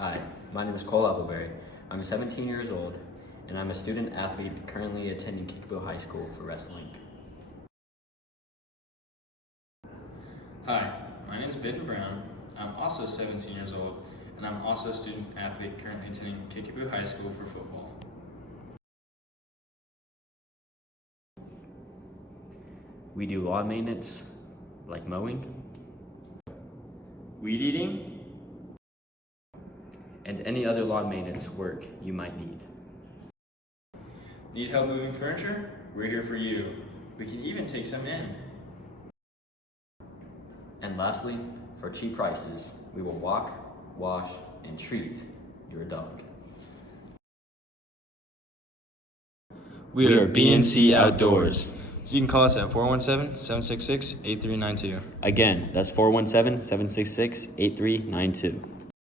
Hi, my name is Cole Appleberry. I'm 17 years old, and I'm a student athlete currently attending Kickapoo High School for wrestling. Hi, my name is Benton Brown. I'm also 17 years old, and I'm also a student athlete currently attending Kickapoo High School for football. We do lawn maintenance, like mowing, Weed eating? and any other lawn maintenance work you might need. Need help moving furniture? We're here for you. We can even take some in. And lastly, for cheap prices, we will walk, wash, and treat your dog. We are BNC Outdoors. You can call us at 417-766-8392. Again, that's 417-766-8392.